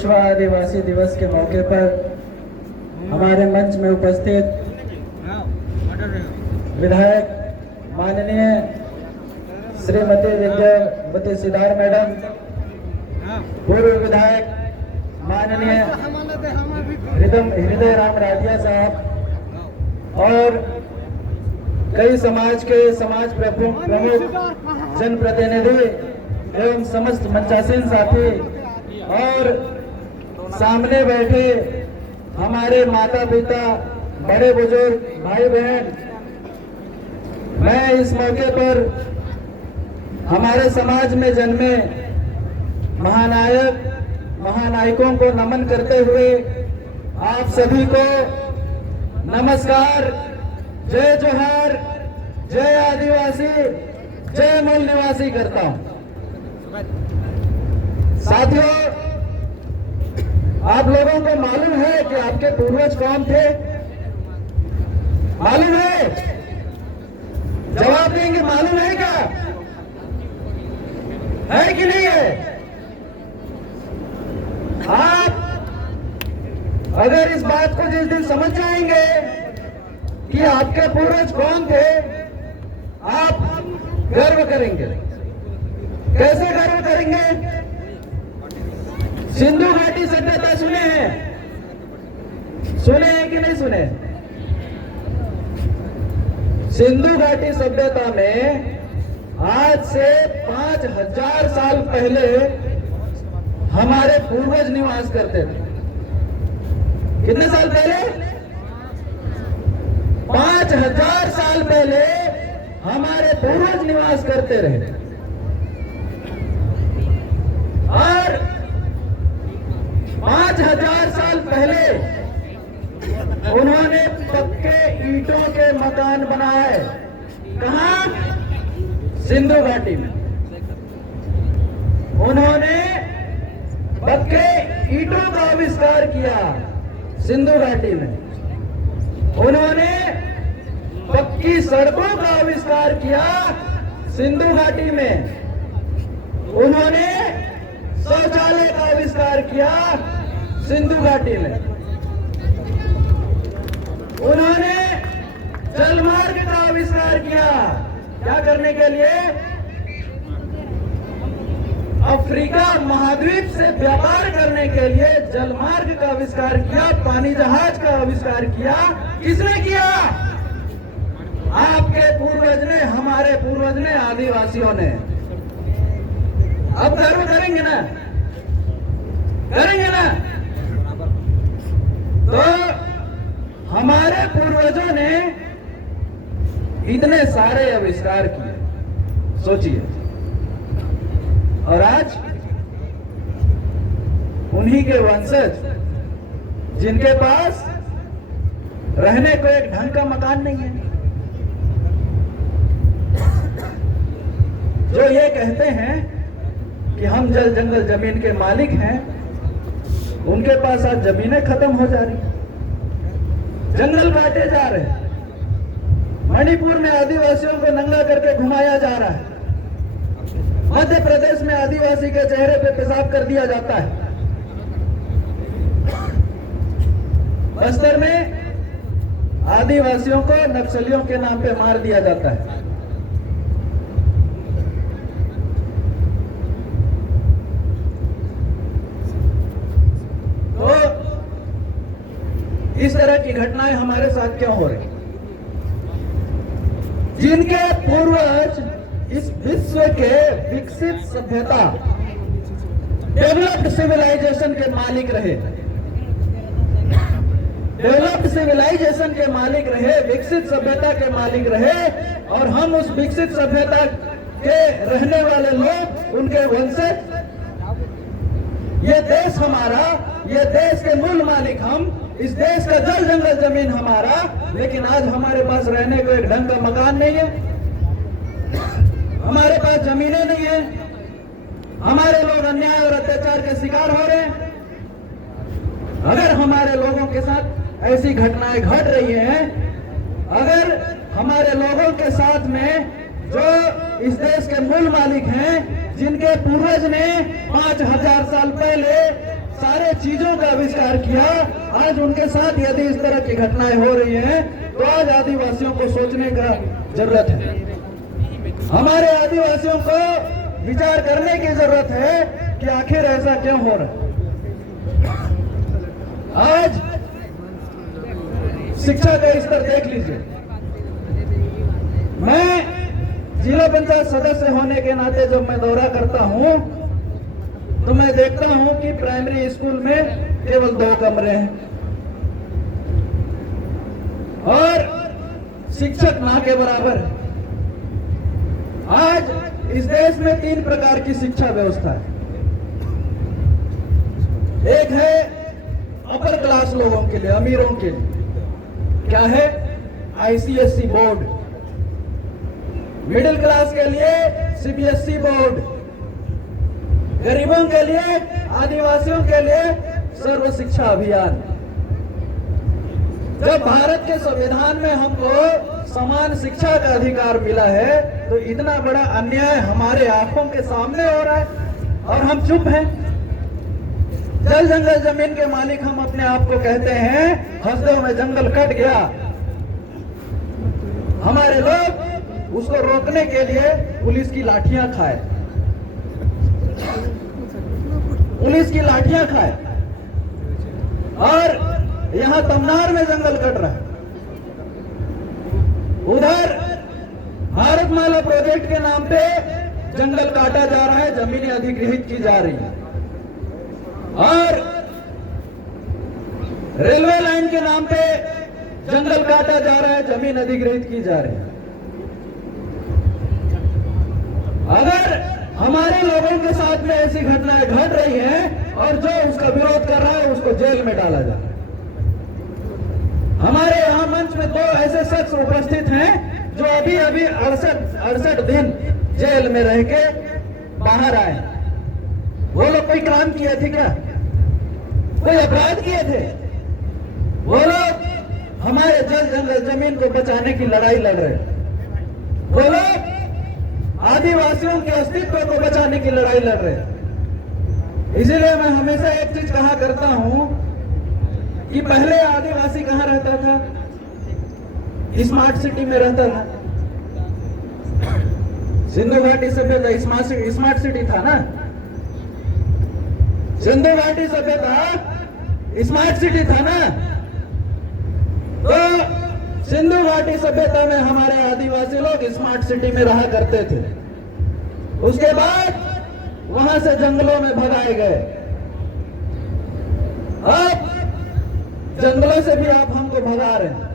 विश्व आदिवासी दिवस के मौके पर हमारे मंच में उपस्थित विधायक माननीय श्रीमती विद्यावती सिदार मैडम, पूर्व विधायक माननीय हृदय राम राधिया साहब और कई समाज प्रमुख जनप्रतिनिधि एवं समस्त मंचासीन साथी और सामने बैठे हमारे माता पिता, बड़े बुजुर्ग, भाई बहन, मैं इस मौके पर हमारे समाज में जन्मे महानायकों को नमन करते हुए आप सभी को नमस्कार, जय जोहार, जय आदिवासी, जय मूल निवासी करता हूं। साथियों, आप लोगों को मालूम है कि आपके पूर्वज कौन थे? मालूम है? जवाब देंगे, मालूम है क्या? है कि नहीं है? आप अगर इस बात को जिस दिन समझ जाएंगे कि आपके पूर्वज कौन थे, आप गर्व करेंगे। कैसे गर्व करेंगे? सिंधु घाटी सभ्यता सुने हैं? सुने हैं कि नहीं सुने? सिंधु घाटी सभ्यता में आज से 5000 साल पहले हमारे पूर्वज निवास करते थे। कितने साल पहले? 5000 साल पहले हमारे पूर्वज निवास करते रहे और 5000 साल पहले उन्होंने पक्के ईंटों के मकान बनाए। कहां? सिंधु घाटी में। उन्होंने पक्के ईंटों का आविष्कार किया सिंधु घाटी में। उन्होंने पक्की सड़कों का आविष्कार किया सिंधु घाटी में। उन्होंने शौचालय का आविष्कार किया सिंधु घाटी में। उन्होंने जलमार्ग का आविष्कार किया। क्या करने के लिए? अफ्रीका महाद्वीप से व्यापार करने के लिए जलमार्ग का आविष्कार किया, पानी जहाज का आविष्कार किया। किसने किया? आपके पूर्वज ने, हमारे पूर्वज ने, आदिवासियों ने। अब गर्व करेंगे ना? करेंगे ना? तो हमारे पूर्वजों ने इतने सारे आविष्कार किए, सोचिए। और आज उन्हीं के वंशज, जिनके पास रहने को एक ढंग का मकान नहीं है, जो ये कहते हैं कि हम जल जंगल जमीन के मालिक हैं, उनके पास आज जमीनें खत्म हो जा रही, जंगल काटे जा रहे हैं। मणिपुर में आदिवासियों को नंगा करके घुमाया जा रहा है। मध्य प्रदेश में आदिवासी के चेहरे पे पेशाब कर दिया जाता है। बस्तर में आदिवासियों को नक्सलियों के नाम पे मार दिया जाता है। तो इस तरह की घटनाएं हमारे साथ क्यों हो रही? जिनके पूर्वज इस विश्व के विकसित सभ्यता, डेवलप्ड सिविलाइजेशन के मालिक रहे, डेवलप्ड सिविलाइजेशन के मालिक रहे, विकसित सभ्यता के मालिक रहे, और हम उस विकसित सभ्यता के रहने वाले लोग, उनके वंशज। ये देश हमारा, ये देश के मूल मालिक हम, इस देश का जल जंगल जमीन हमारा, लेकिन आज हमारे पास रहने को एक ढंग का मकान नहीं है, हमारे पास जमीनें नहीं है, हमारे लोग अन्याय और अत्याचार के शिकार हो रहे हैं। अगर हमारे लोगों के साथ ऐसी घटनाएं घट रही हैं, अगर हमारे लोगों के साथ में जो इस देश के मूल मालिक हैं, जिनके पूर्वज ने 5000 साल पहले सारे चीजों का आविष्कार किया। आज उनके साथ यदि इस तरह की घटनाएं हो रही हैं तो आज आदिवासियों को सोचने का जरूरत है। हमारे आदिवासियों को विचार करने की जरूरत है कि आखिर ऐसा क्यों हो रहा है। आज शिक्षा का स्तर देख लीजिए। मैं जिला पंचायत सदस्य होने के नाते जब मैं दौरा करता हूं तो मैं देखता हूं कि प्राइमरी स्कूल में केवल 2 कमरे हैं और शिक्षक ना के बराबर है। आज इस देश में 3 प्रकार की शिक्षा व्यवस्था है। एक है अपर क्लास लोगों के लिए, अमीरों के लिए, क्या है? ICSE board. मिडिल क्लास के लिए सीबीएसई बोर्ड, गरीबों के लिए, आदिवासियों के लिए सर्व शिक्षा अभियान। जब भारत के संविधान में हमको समान शिक्षा का अधिकार मिला है तो इतना बड़ा अन्याय हमारे आंखों के सामने हो रहा है और हम चुप हैं। जल जंगल जमीन के मालिक हम अपने आप को कहते हैं, हंसदेव में जंगल कट गया। हमारे लोग उसको रोकने के लिए पुलिस की लाठियां खाए, पुलिस की लाठियां खाए और यहां तमनार में जंगल कट रहा है। उधर भारतमाला प्रोजेक्ट के नाम पे जंगल काटा जा रहा है, जमीनें अधिग्रहित की जा रही है और रेलवे लाइन के नाम पे जंगल काटा जा रहा है, जमीन अधिग्रहित की जा रही है। अगर हमारे लोगों के साथ में ऐसी घटनाएं घट रही हैं और जो उसका विरोध कर रहा है उसको जेल में डाला जा रहा है। हमारे यहाँ मंच में 2 ऐसे शख्स उपस्थित हैं जो अभी 68 दिन जेल में रह के बाहर आए। वो लोग कोई काम किए थे क्या? कोई अपराध किए थे? वो लोग हमारे जल जंगल जमीन को बचाने की लड़ाई लड़ रहे। वो लोग आदिवासियों के अस्तित्व को बचाने की लड़ाई लड़ रहे। इसीलिए मैं हमेशा एक चीज कहा करता हूं कि पहले आदिवासी कहां रहता था? स्मार्ट सिटी में रहता था। सिंधु घाटी सभ्यता स्मार्ट सिटी था ना। सिंधु घाटी सभ्यता स्मार्ट सिटी था ना। तो सिंधु घाटी सभ्यता में हमारे आदिवासी लोग स्मार्ट सिटी में रहा करते थे। उसके बाद वहां से जंगलों में भगाए गए। अब जंगलों से भी आप हमको भगा रहे हैं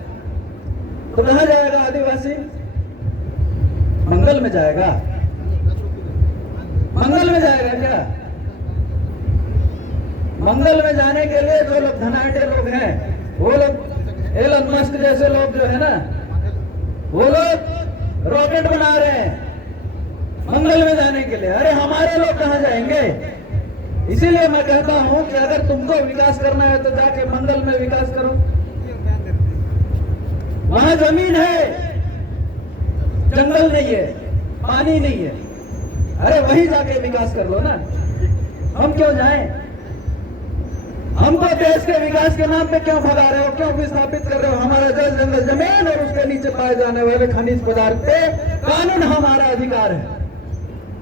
तो कहां जाएगा आदिवासी? मंगल में जाएगा? मंगल में जाएगा क्या? मंगल में जाने के लिए जो लोग धनाढ़ लोग हैं, वो लोग एलन मस्क जैसे लोग जो है ना, वो लोग रॉकेट बना रहे हैं मंगल में जाने के लिए। अरे हमारे लोग कहां जाएंगे? इसीलिए मैं कहता हूं कि अगर तुमको विकास करना है तो जाके मंगल में विकास करो। वहां जमीन है, जंगल नहीं है, पानी नहीं है। अरे वहीं जाके विकास कर लो ना। हम क्यों जाएं? हमको देश के विकास के नाम पे क्यों भगा रहे हो? क्यों विस्थापित कर रहे हो? हमारा जल जंगल जमीन और उसके नीचे पाए जाने वाले खनिज पदार्थ पे कानून हमारा अधिकार है।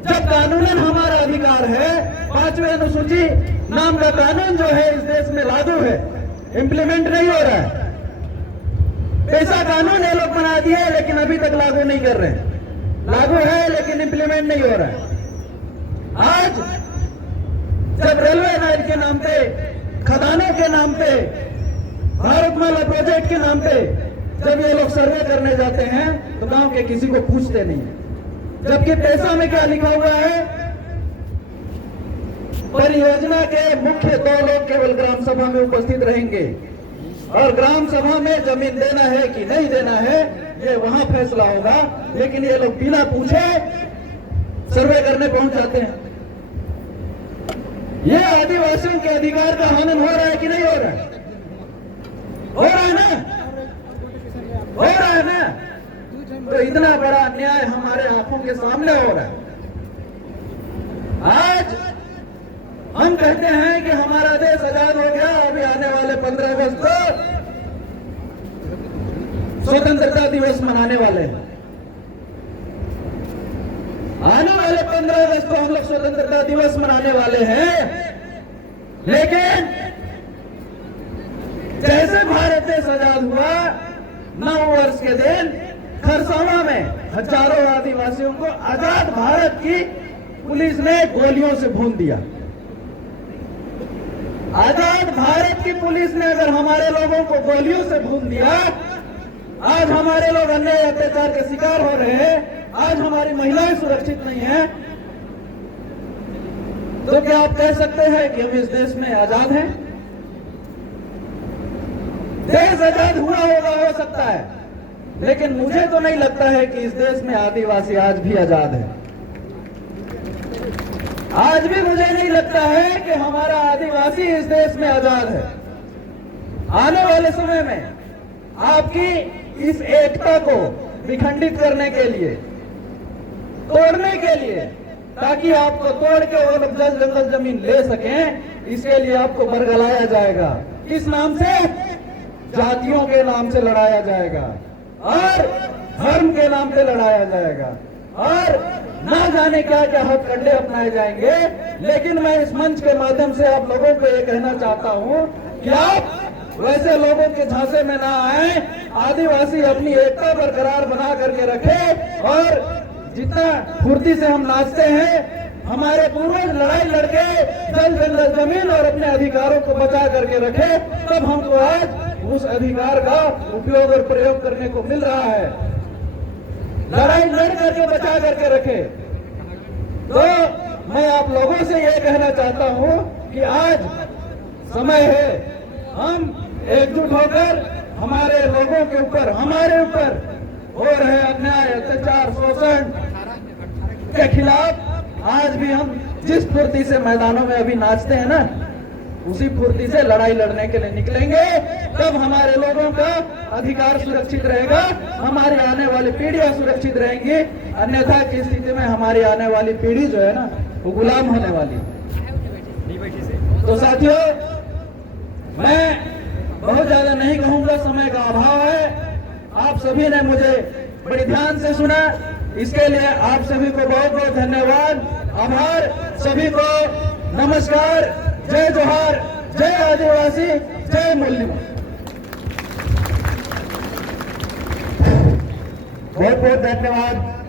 जब कानूनन हमारा अधिकार है, 5वीं अनुसूची नाम का कानून जो है इस देश में लागू है, इम्प्लीमेंट नहीं हो रहा है। पैसा कानून ये लोग बना दिए लेकिन अभी तक लागू नहीं कर रहे। लागू है लेकिन इम्प्लीमेंट नहीं हो रहा है। आज जब रेलवे लाइन के नाम पे, खदानों के नाम पे, भारतमाला प्रोजेक्ट के नाम पे जब ये लोग सर्वे करने जाते हैं तो गांव के किसी को पूछते नहीं है। जबकि पैसा में क्या लिखा हुआ है? परियोजना के मुख्य 2 लोग केवल ग्राम सभा में उपस्थित रहेंगे और ग्राम सभा में जमीन देना है कि नहीं देना है ये वहां फैसला होगा। लेकिन ये लोग बिना पूछे सर्वे करने पहुंच जाते हैं। ये आदिवासियों के अधिकार का हनन हो रहा है कि नहीं हो रहा है? हो रहा है ना? हो रहा है ना? तो इतना बड़ा अन्याय हमारे आंखों के सामने हो रहा है। आज हम कहते हैं कि हमारा देश आजाद हो गया, अभी आने वाले 15 अगस्त को स्वतंत्रता दिवस मनाने वाले हैं। आने वाले 15 अगस्त को हम लोग स्वतंत्रता दिवस मनाने वाले हैं, लेकिन जैसे भारत देश आजाद हुआ, 9 वर्ष के दिन खरसावां में हजारों आदिवासियों को आजाद भारत की पुलिस ने गोलियों से भून दिया। आजाद भारत की पुलिस ने अगर हमारे लोगों को गोलियों से भून दिया, आज हमारे लोग अन्याय अत्याचार के शिकार हो रहे हैं, आज हमारी महिलाएं सुरक्षित नहीं है, तो क्या आप कह सकते हैं कि हम इस देश में आजाद हैं? देश आजाद हुआ होगा, हो सकता है, लेकिन मुझे तो नहीं लगता है कि इस देश में आदिवासी आज भी आजाद है। आज भी मुझे नहीं लगता है कि हमारा आदिवासी इस देश में आजाद है। आने वाले समय में आपकी इस एकता को विखंडित करने के लिए, तोड़ने के लिए, ताकि आपको तोड़ के वो लोग जंगल जमीन ले सकें, इसके लिए आपको बरगलाया जाएगा। किस नाम से? जातियों के नाम से लड़ाया जाएगा और धर्म के नाम पे लड़ाया जाएगा और ना जाने क्या क्या हथकंडे अपनाए जाएंगे। लेकिन मैं इस मंच के माध्यम से आप लोगों को ये कहना चाहता हूं कि आप वैसे लोगों के झांसे में ना आए। आदिवासी अपनी एकता बरकरार बना करके रखे और जितना फुर्ती से हम नाचते हैं, हमारे पूर्वज लड़ाई लड़के जंगल जमीन और अपने अधिकारों को बचा करके रखे, तब हमको आज उस अधिकार का उपयोग और प्रयोग करने को मिल रहा है। लड़ाई लड़ करके बचा करके रखे। तो मैं आप लोगों से यह कहना चाहता हूं कि आज समय है, हम एकजुट होकर हमारे लोगों के ऊपर, हमारे ऊपर हो रहे अन्याय अत्याचार शोषण के खिलाफ आज भी हम जिस फुर्ती से मैदानों में अभी नाचते हैं ना, उसी फुर्ती से लड़ाई लड़ने के लिए निकलेंगे। तब हमारे लोगों का अधिकार सुरक्षित रहेगा, हमारी आने वाली पीढ़ियां सुरक्षित रहेंगी। अन्यथा की स्थिति में हमारी आने वाली पीढ़ी जो है ना, वो गुलाम होने वाली। तो साथियों, मैं बहुत ज्यादा नहीं कहूंगा, समय का अभाव है। आप सभी ने मुझे बड़ी ध्यान से सुना, इसके लिए आप सभी को बहुत बहुत धन्यवाद, आभार। सभी को नमस्कार, जय जोहार, जय आदिवासी, जय मूल्य। बहुत बहुत धन्यवाद।